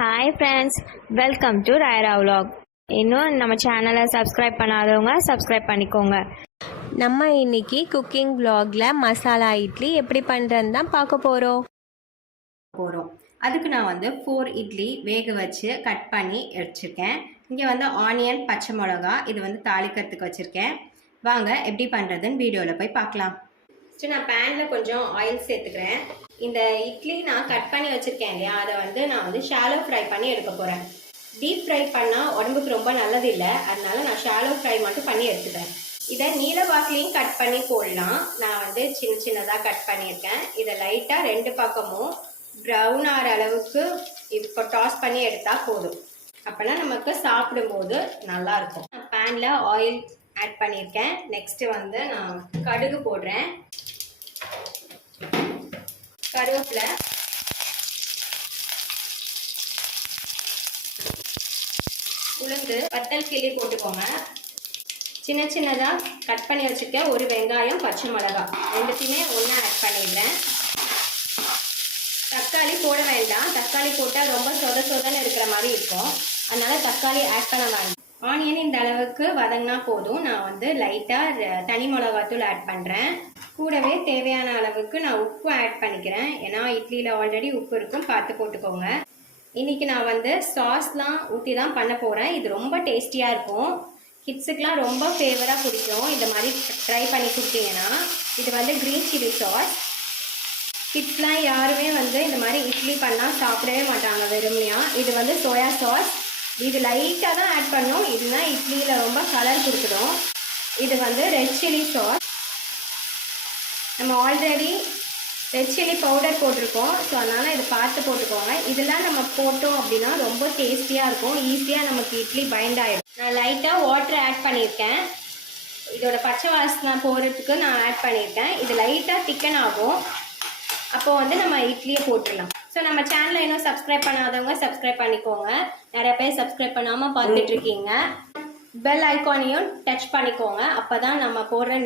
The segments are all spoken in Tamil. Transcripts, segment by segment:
ஹாய் ஃப்ரெண்ட்ஸ் வெல்கம் டு ராயரா vlog. இன்னும் நம்ம சேனலை சப்ஸ்கிரைப் பண்ணாதவங்க சப்ஸ்கிரைப் பண்ணிக்கோங்க. நம்ம இன்னைக்கு குக்கிங் vlogல மசாலா இட்லி எப்படி பண்ணுறதுன்னு தான் பார்க்க போகிறோம் போகிறோம் அதுக்கு நான் வந்து ஃபோர் இட்லி வேக வச்சு கட் பண்ணி வச்சுருக்கேன் இங்கே வந்து ஆனியன் பச்சை மிளகா இது வந்து தாளிக்கிறதுக்கு வச்சுருக்கேன். வாங்க எப்படி பண்ணுறதுன்னு வீடியோவில் போய் பார்க்கலாம். ஃபஸ்ட்டு நான் பேனில் கொஞ்சம் ஆயில் சேர்த்துக்கிறேன். இந்த இட்லி நான் கட் பண்ணி வச்சுருக்கேன் இல்லையா? அதை வந்து நான் வந்து ஷாலோ ஃப்ரை பண்ணி எடுக்க போகிறேன் டீப் ஃப்ரை பண்ணால் உடம்புக்கு ரொம்ப நல்லது இல்லை. அதனால நான் ஷாலோ ஃப்ரை மட்டும் பண்ணி எடுத்துக்கிறேன் இதை நீல வாக்குலையும் கட் பண்ணி போடலாம். நான் வந்து சின்ன சின்னதாக கட் பண்ணியிருக்கேன். இதை லைட்டாக ரெண்டு பக்கமும் ப்ரௌன் ஆகிற அளவுக்கு இப்போ டாஸ் பண்ணி எடுத்தால் போதும். அப்போனா நமக்கு சாப்பிடும்போது நல்லாயிருக்கும் நான் பேனில் ஆயில் ஆட் பண்ணியிருக்கேன். நெக்ஸ்ட்டு வந்து நான் கடுகு போடுறேன். கருவேப்பிலை. உளுந்து வத்தல் கிள்ளி போட்டுக்கோங்க. சின்ன சின்னதாக கட் பண்ணி வச்சுருக்க ஒரு வெங்காயம் பச்சை மிளகாய் ரெண்டுத்தையுமே ஒன்றா ஆட் பண்ணிடுறேன். தக்காளி போட வேண்டாம். தக்காளி போட்டால் ரொம்ப சொத சொதன்னு இருக்கிற மாதிரி இருக்கும். அதனால் தக்காளி ஆட் பண்ண வேண்டாம். ஆனியன் இந்த அளவுக்கு வதங்கினா போதும். நான் வந்து லைட்டாக தனி மிளகாத்தூள் ஆட் பண்ணுறேன் கூடவே தேவையான அளவுக்கு நான் உப்பு ஆட் பண்ணிக்கிறேன். ஏன்னா இட்லியில் ஆல்ரெடி உப்பு இருக்கும். பார்த்து போட்டுக்கோங்க. இன்னைக்கு நான் வந்து சாஸ்லாம் ஊற்றி தான் பண்ண போகிறேன் இது ரொம்ப டேஸ்டியாக இருக்கும். கிட்ஸுக்கெலாம் ரொம்ப ஃபேவராக பிடிக்கும். இந்த மாதிரி ட்ரை பண்ணி கொடுத்தீங்கன்னா இது வந்து க்ரீன் சில்லி சாஸ் கிட்ஸ்லாம் யாருமே வந்து இந்த மாதிரி இட்லி பண்ணால் சாப்பிடவே மாட்டாங்க வெறுமையாக இது வந்து சோயா சாஸ் இது லைட்டாக தான் ஆட் பண்ணும். இதுனா இட்லியில் ரொம்ப கலர் கொடுத்துடும் இது வந்து ரெட் சில்லி சாஸ் நம்ம ஆல்ரெடி ரெட் சில்லி பவுடர் போட்டிருக்கோம். ஸோ அதனால் இது பார்த்து போட்டுக்கோங்க. இதெல்லாம் நம்ம போட்டோம் அப்படின்னா ரொம்ப டேஸ்டியாக இருக்கும். ஈஸியாக நமக்கு இட்லி பைண்ட் ஆகிடும் நான் லைட்டாக வாட்டர் ஆட் பண்ணியிருக்கேன். இதோட பச்சை வாசனை போகிறதுக்கு நான் ஆட் பண்ணியிருக்கேன். இது லைட்டாக திக்கன் ஆகும். அப்போ வந்து நம்ம இட்லியை போட்டுடலாம். ஸோ நம்ம சேனலை இன்னும் சப்ஸ்கிரைப் பண்ணாதவங்க சப்ஸ்கிரைப் பண்ணிக்கோங்க. நிறைய பேர் சப்ஸ்கிரைப் பண்ணாமல் பார்த்துட்ருக்கீங்க பெல் ஐக்கானையும் டச் பண்ணிக்கோங்க. அப்போ தான் நம்ம போடுற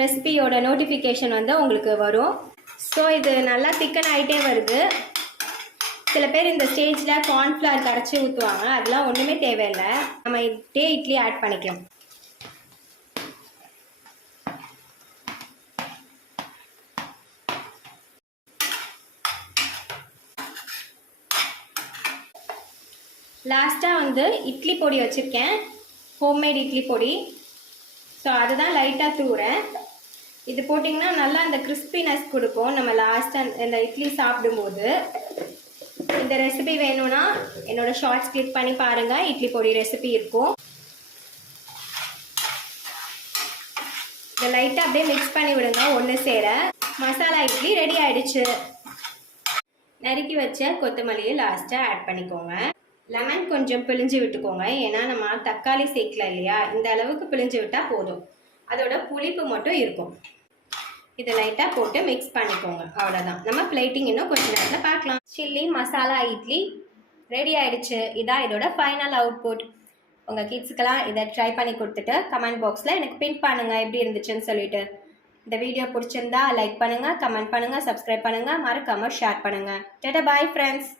ரெசிபியோட நோட்டிஃபிகேஷன் வந்து உங்களுக்கு வரும். ஸோ இது நல்லா திக்கன் ஆகிட்டே வருது. சில பேர் இந்த ஸ்டேஜில் கார்ன்ஃப்ளவர் கரைச்சி ஊற்றுவாங்க அதெல்லாம் ஒன்றுமே தேவையில்லை. நம்ம இதே இட்லி ஆட் பண்ணிக்கலாம். லாஸ்ட்டாக வந்து இட்லி பொடி வச்சுருக்கேன். ஹோம்மேட் இட்லி பொடி. ஸோ அதுதான் லைட்டாக தூறேன். இது போட்டிங்கன்னா நல்லா அந்த கிறிஸ்பினஸ் கொடுக்கும். நம்ம லாஸ்ட்டாக இந்த இட்லி சாப்பிடும்போது. இந்த ரெசிபி வேணும்னா என்னோடய ஷார்ட்ஸ் கிளிக் பண்ணி பாருங்கள் இட்லி பொடி ரெசிபி இருக்கும். இதை லைட்டாக அப்படியே மிக்ஸ் பண்ணி விடுங்க. ஒன்று சேர. மசாலா இட்லி ரெடி ஆயிடுச்சு. நறுக்கி வச்ச கொத்தமல்லியை லாஸ்ட்டாக ஆட் பண்ணிக்கோங்க. லெமன் கொஞ்சம் பிழிஞ்சு விட்டுக்கோங்க. ஏன்னா நம்ம தக்காளி சேர்க்கல இல்லையா? இந்த அளவுக்கு பிழிஞ்சு விட்டால் போதும். அதோட புளிப்பு மட்டும் இருக்கும். இதை லைட்டாக போட்டு மிக்ஸ் பண்ணிக்கோங்க. அவ்வளோதான் நம்ம பிளேட்டிங் இன்னும் கொஞ்சம் நேரத்தில் பார்க்கலாம். சில்லி மசாலா இட்லி ரெடி ஆயிடுச்சு. இதான் இதோட ஃபைனல் அவுட்புட் உங்கள் கிட்ஸுக்கெல்லாம் இதை ட்ரை பண்ணி கொடுத்துட்டு கமெண்ட் பாக்ஸில் எனக்கு பின் பண்ணுங்கள் எப்படி இருந்துச்சுன்னு சொல்லிட்டு. இந்த வீடியோ பிடிச்சிருந்தா லைக் பண்ணுங்கள் கமெண்ட் பண்ணுங்கள் சப்ஸ்கிரைப் பண்ணுங்கள் மறக்காமல் ஷேர் பண்ணுங்கள் டேட்டா பாய் ஃப்ரெண்ட்ஸ்